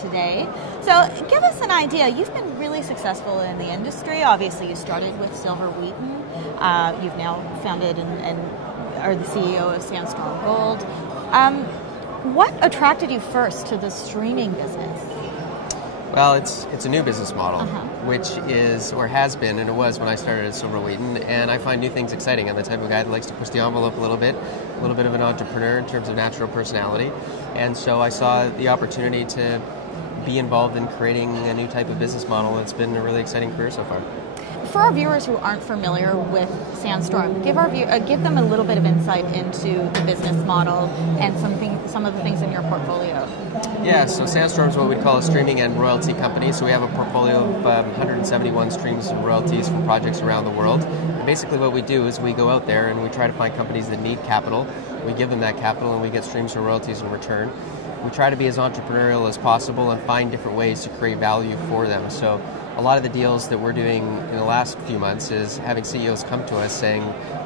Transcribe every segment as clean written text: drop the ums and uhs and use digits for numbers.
today. So give us an idea. You've been really successful in the industry. Obviously, you started with Silver Wheaton. You've now founded and are the CEO of Sandstorm Gold. What attracted you first to the streaming business? Well, it's a new business model, which is, or has been, and it was when I started at Silver Wheaton, and I find new things exciting. I'm the type of guy that likes to push the envelope a little bit of an entrepreneur in terms of natural personality, and so I saw the opportunity to be involved in creating a new type of business model. It's been a really exciting career so far. For our viewers who aren't familiar with Sandstorm, give them a little bit of insight into the business model and some of the things in your portfolio. Yeah, so Sandstorm is what we call a streaming and royalty company. So we have a portfolio of 171 streams and royalties from projects around the world. And basically what we do is we go out there and we try to find companies that need capital. We give them that capital and we get streams and royalties in return. We try to be as entrepreneurial as possible and find different ways to create value for them. So a lot of the deals that we're doing in the last few months is having CEOs come to us saying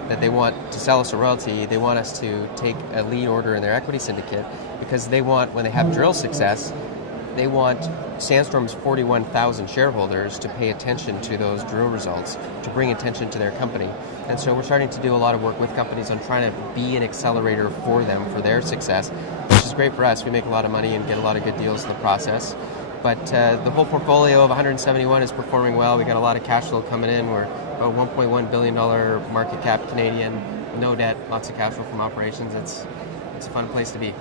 that they want to sell us a royalty. They want us to take a lead order in their equity syndicate because they want, when they have drill success, they want Sandstorm's 41,000 shareholders to pay attention to those drill results, to bring attention to their company. And so we're starting to do a lot of work with companies on trying to be an accelerator for them, for their success, which is great for us. We make a lot of money and get a lot of good deals in the process. But the whole portfolio of 171 is performing well. We got a lot of cash flow coming in. We're about $1.1 billion market cap Canadian, no debt, lots of cash flow from operations. It's a fun place to be.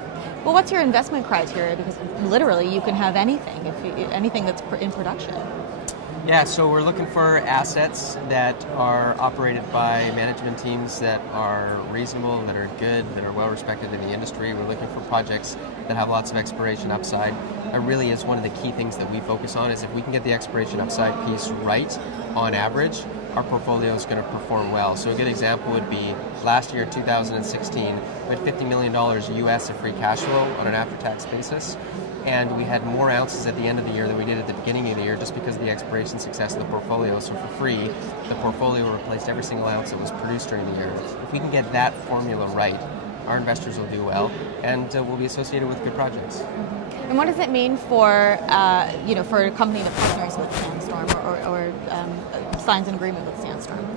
Well, what's your investment criteria? Because literally you can have anything, anything that's in production. Yeah, so we're looking for assets that are operated by management teams that are reasonable, that are good, that are well respected in the industry. We're looking for projects that have lots of exploration upside. That really is one of the key things that we focus on, is if we can get the exploration upside piece right, on average, our portfolio is going to perform well. So a good example would be last year, 2016, we had $50 million US of free cash flow on an after-tax basis. And we had more ounces at the end of the year than we did at the beginning of the year just because of the exploration success of the portfolio. So for free, the portfolio replaced every single ounce that was produced during the year. If we can get that formula right, our investors will do well, and we'll be associated with good projects. And what does it mean for for a company that partners with Sandstorm or signs an agreement with Sandstorm?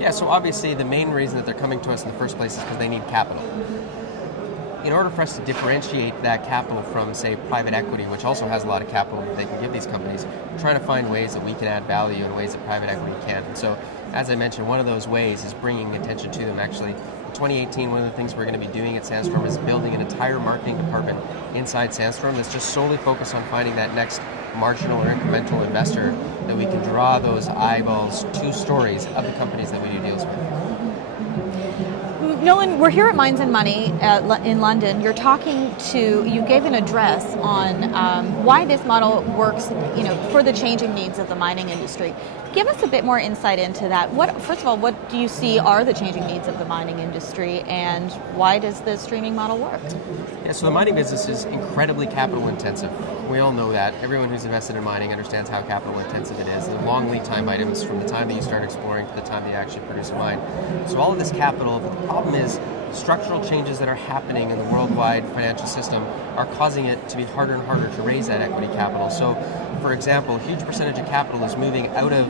Yeah, so obviously the main reason that they're coming to us in the first place is because they need capital. In order for us to differentiate that capital from, say, private equity, which also has a lot of capital that they can give these companies, we're trying to find ways that we can add value in ways that private equity can't. And so, as I mentioned, one of those ways is bringing attention to them. Actually, in 2018, one of the things we're going to be doing at Sandstorm is building an entire marketing department inside Sandstorm that's just solely focused on finding that next marginal or incremental investor that we can draw those eyeballs to stories of the companies that we do deals with. Nolan, we're here at Mines and Money in London. You gave an address on why this model works, for the changing needs of the mining industry. Give us a bit more insight into that. First of all, what do you see are the changing needs of the mining industry, and why does the streaming model work? Yeah, so the mining business is incredibly capital intensive. We all know that. Everyone who's invested in mining understands how capital intensive it is. The long lead time items from the time that you start exploring to the time that you actually produce a mine. So all of this capital, the problem is structural changes that are happening in the worldwide financial system are causing it to be harder and harder to raise that equity capital. So, for example, a huge percentage of capital is moving out of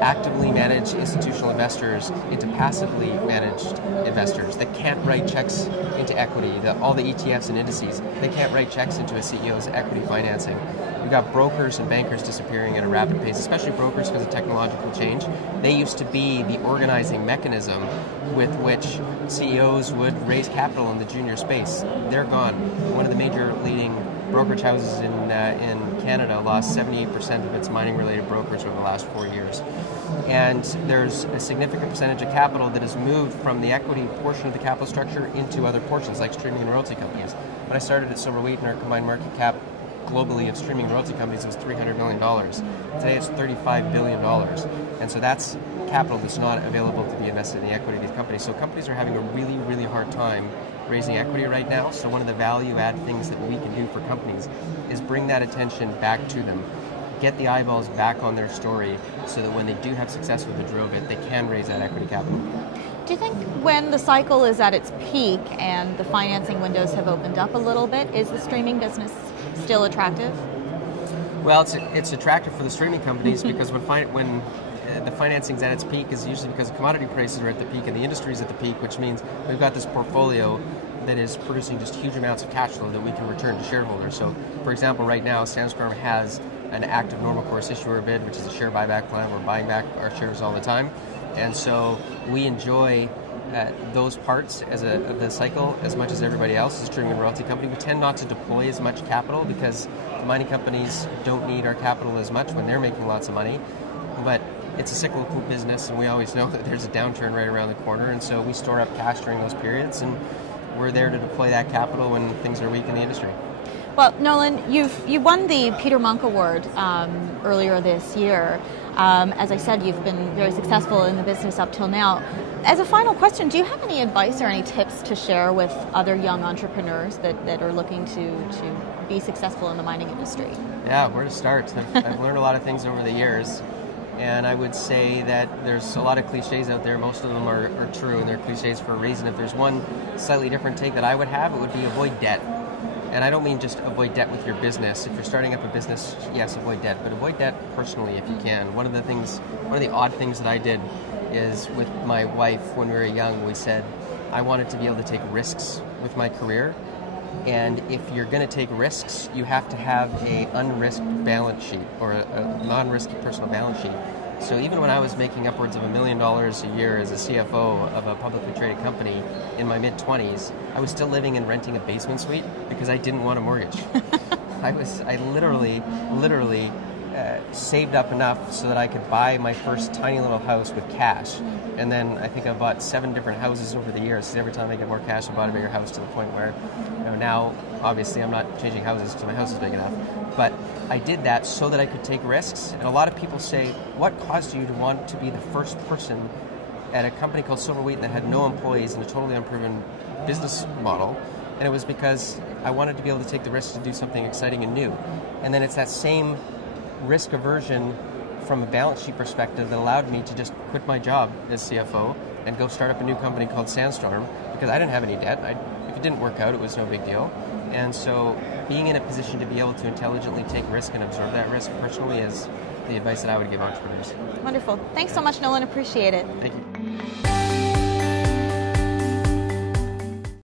actively managed institutional investors into passively managed investors that can't write checks into equity. All the ETFs and indices, they can't write checks into a CEO's equity financing. We've got brokers and bankers disappearing at a rapid pace, especially brokers because of technological change. They used to be the organizing mechanism with which CEOs would raise capital in the junior space. They're gone. One of the major leading brokerage houses in Canada lost 78% of its mining-related brokers over the last 4 years. And there's a significant percentage of capital that has moved from the equity portion of the capital structure into other portions, like streaming and royalty companies. When I started at Silver Wheaton, our combined market cap globally of streaming royalty companies was $300 million. Today it's $35 billion. And so that's capital that's not available to be invested in the equity of these companies. So companies are having a really, really hard time raising equity right now. So one of the value-add things that we can do for companies is bring that attention back to them, get the eyeballs back on their story so that when they do have success with the drill bit, they can raise that equity capital. Do you think when the cycle is at its peak and the financing windows have opened up a little bit, is the streaming business still attractive? Well, it's attractive for the streaming companies because when the financing's at its peak is usually because commodity prices are at the peak and the industry is at the peak, which means we've got this portfolio that is producing just huge amounts of cash flow that we can return to shareholders. So, for example, right now, Sandstorm has an active normal course issuer bid, which is a share buyback plan. We're buying back our shares all the time. And so we enjoy those parts of the cycle as much as everybody else as a streaming and royalty company. We tend not to deploy as much capital because the mining companies don't need our capital as much when they're making lots of money. But it's a cyclical business, and we always know that there's a downturn right around the corner, and so we store up cash during those periods, and we're there to deploy that capital when things are weak in the industry. Well, Nolan, you won the Peter Monk Award earlier this year. As I said, you've been very successful in the business up till now. As a final question, do you have any advice or any tips to share with other young entrepreneurs that are looking to be successful in the mining industry? Yeah, where to start? I've learned a lot of things over the years. And I would say that there's a lot of cliches out there. Most of them are true, and they're cliches for a reason. If there's one slightly different take that I would have, it would be avoid debt. And I don't mean just avoid debt with your business. If you're starting up a business, yes, avoid debt, but avoid debt personally if you can. One of the odd things that I did is with my wife when we were young, we said, I wanted to be able to take risks with my career. And if you're going to take risks, you have to have a unrisked balance sheet or a non-risky personal balance sheet. So even when I was making upwards of $1 million a year as a CFO of a publicly traded company in my mid-20s, I was still living and renting a basement suite because I didn't want a mortgage. I literally saved up enough so that I could buy my first tiny little house with cash. And then I think I bought 7 different houses over the years. Every time I get more cash, I bought a bigger house to the point where, now obviously I'm not changing houses because my house is big enough. But I did that so that I could take risks. And a lot of people say, what caused you to want to be the first person at a company called Silver Wheat that had no employees and a totally unproven business model? And it was because I wanted to be able to take the risk to do something exciting and new. And then it's that same risk aversion from a balance sheet perspective that allowed me to just quit my job as CFO and go start up a new company called Sandstorm because I didn't have any debt. If it didn't work out, it was no big deal. And so being in a position to be able to intelligently take risk and absorb that risk personally is the advice that I would give entrepreneurs. Wonderful. Thanks so much, Nolan. Appreciate it. Thank you.